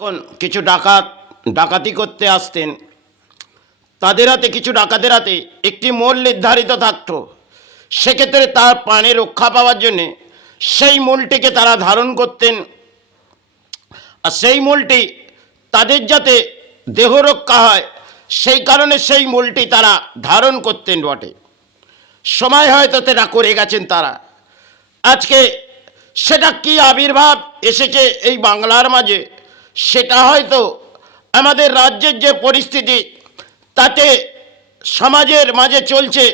যখন কিছু ডাকাতি করতে আসতেন, তাদের হাতে কিছু ডাকাতের হাতে একটি মূল নির্ধারিত থাকত। সেক্ষেত্রে তার প্রাণে রক্ষা পাওয়ার জন্যে সেই মূলটিকে তারা ধারণ করতেন, আর সেই মূলটি তাদের যাতে দেহ রক্ষা হয় সেই কারণে সেই মূলটি তারা ধারণ করতেন বটে। সময় হয়তো তারা করে গেছেন তারা। আজকে সেটা কি আবির্ভাব এসেছে এই বাংলার মাঝে, সেটা হয়তো আমাদের রাজ্যের যে পরিস্থিতি তাতে সমাজের মাঝে চলছে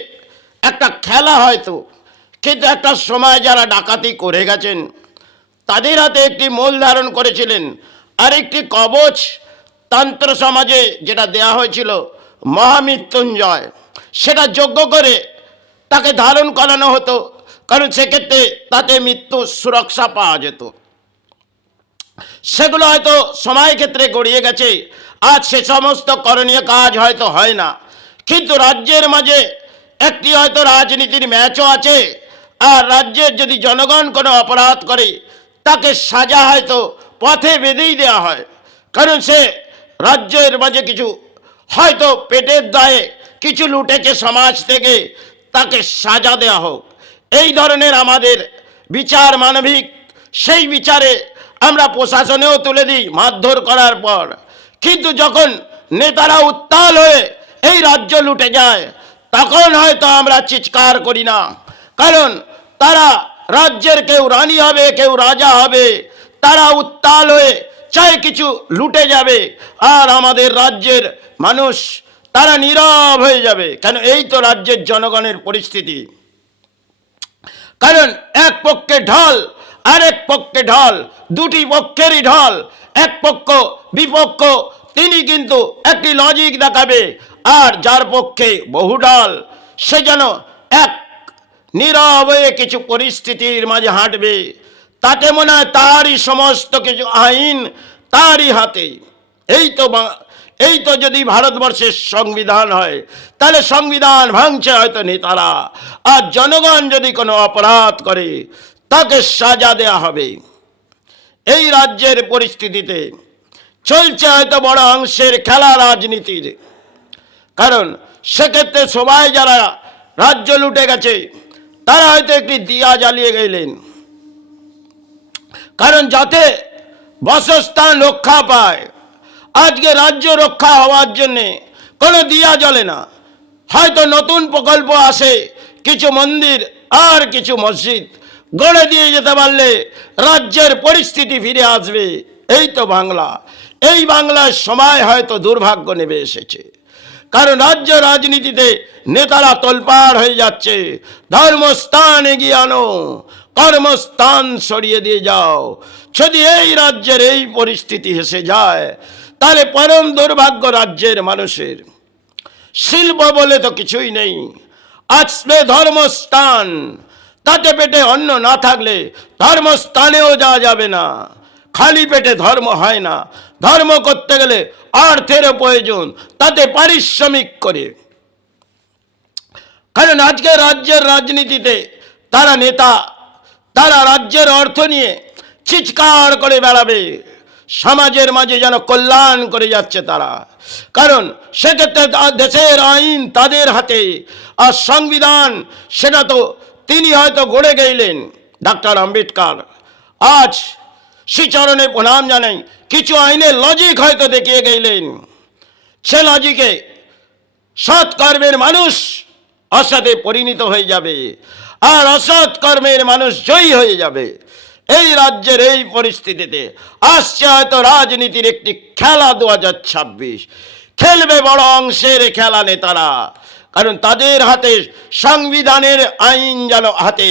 একটা খেলা হয়তো, কিন্তু একটা সময় যারা ডাকাতি করে গেছেন তাদের হাতে একটি মূল ধারণ করেছিলেন, আর একটি কবচ তন্ত্র সমাজে যেটা দেয়া হয়েছিল মহামৃত্যুঞ্জয়, সেটা যজ্ঞ করে তাকে ধারণ করানো হতো, কারণ সেক্ষেত্রে তাতে মৃত্যু সুরক্ষা পাওয়া যেত। সেগুলো হয়তো সময় ক্ষেত্রে গড়িয়ে গেছে, আজ সে সমস্ত করণীয় কাজ হয়তো হয় না। কিন্তু রাজ্যের মাঝে একটি হয়তো রাজনীতির ম্যাচও আছে, আর রাজ্যের যদি জনগণ কোনো অপরাধ করে তাকে সাজা হয়তো পথে বেঁধেই দেওয়া হয়, কারণ সে রাজ্যের মাঝে কিছু হয়তো পেটের দায়ে কিছু লুটেছে সমাজ থেকে, তাকে সাজা দেওয়া হোক। এই ধরনের আমাদের বিচার মানবিক, সেই বিচারে আমরা প্রশাসনেও তুলে দিই মারধর করার পর। কিন্তু যখন নেতারা উত্তাল হয়ে এই রাজ্য লুটে যায় তখন হয়তো আমরা চিৎকার করি না, কারণ তারা রাজ্যের কেউ রানী হবে কেউ রাজা হবে, তারা উত্তাল হয়ে চাই কিছু লুটে যাবে, আর আমাদের রাজ্যের মানুষ তারা নীরব হয়ে যাবে। কেন? এই তো রাজ্যের জনগণের পরিস্থিতি। কারণ এক পক্ষে ঢল আরেক পক্ষে ঢল, দুটি পক্ষেরই ঢল। এক পক্ষ বিপক্ষ তিনি কিন্তু একটি লজিক দেখাবে, আর যার পক্ষে বহু ঢল সে যেন এক নীরব হয়ে কিছু পরিস্থিতির মাঝে হাঁটবে। তাতে মনে হয় তারই সমস্ত কিছু আইন তারই হাতে। এই তো যদি ভারতবর্ষের সংবিধান হয়, তাহলে সংবিধান ভাঙছে হয়তো নেতারা, আর জনগণ যদি কোনো অপরাধ করে তাকে সাজা দেয়া হবে। এই রাজ্যের পরিস্থিতিতে চলছে হয়তো বড় অংশের খেলা রাজনীতির, কারণ সেক্ষেত্রে সবাই যারা রাজ্য লুটে গেছে তারা হয়তো একটি দিয়া জ্বালিয়ে গেলেন, কারণ যাতে বাসস্থান রক্ষা পায়। আজকে রাজ্য রক্ষা হওয়ার জন্যে কোনো দিয়া জ্বলে না, হয়তো নতুন প্রকল্প আসে, কিছু মন্দির আর কিছু মসজিদ গড়ে দিয়ে যেতে পারলে রাজ্যের পরিস্থিতি ফিরে আসবে। এই তো বাংলা। এই বাংলার সময় হয়তো দুর্ভাগ্য নেমে এসেছে, কারণ রাজ্য রাজনীতিতে নেতারা তোলপাড় হয়ে যাচ্ছে। ধর্মস্থান এগিয়ে আনো, কর্মস্থান সরিয়ে দিয়ে যাও। যদি এই রাজ্যের এই পরিস্থিতি এসে যায় তাহলে পরম দুর্ভাগ্য রাজ্যের মানুষের। শিল্প বলে তো কিছুই নেই, আসবে ধর্মস্থান। তাতে পেটে অন্ন না থাকলে ধর্মস্থানেও যাওয়া যাবে না। খালি পেটে ধর্ম হয় না, ধর্ম করতে গেলে অর্থের প্রয়োজন, তাতে পারিশ্রমিক করে। কারণ আজকে রাজ্যের রাজনীতিতে তারা নেতা, তারা রাজ্যের অর্থ নিয়ে চিৎকার করে বেড়াবে, সমাজের মাঝে যেন কল্যাণ করে যাচ্ছে তারা। কারণ সেক্ষেত্রে দেশের আইন তাদের হাতে, আর সংবিধান সেটা তো তিনি হয়তো গড়ে গেলেন ডক্টর আম্বেদকর। আজ শ্রীচরণে প্রণাম জানাই, কিছু আইনের লজিক হয়তো দেখিয়ে গেলেন, সে লজিকে সৎ কর্মের মানুষ অসৎে পরিণত হয়ে যাবে, আর অসৎ কর্মের মানুষ জয়ী হয়ে যাবে। এই রাজ্যের এই পরিস্থিতিতে আসছে হয়তো রাজনীতির একটি খেলা 2026 খেলবে বড় অংশের খেলা নেতারা, কারণ তাদের হাতে সংবিধানের আইন যেন হাতে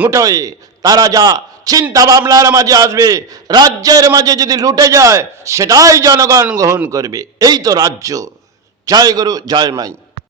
মুঠোয়। তারা যা চিন্তা ভাবনার মাঝে আসবে, রাজ্যের মাঝে যদি লুটে যায় সেটাই জনগণ গ্রহণ করবে। এই তো রাজ্য। জয় গুরু, জয় মাই।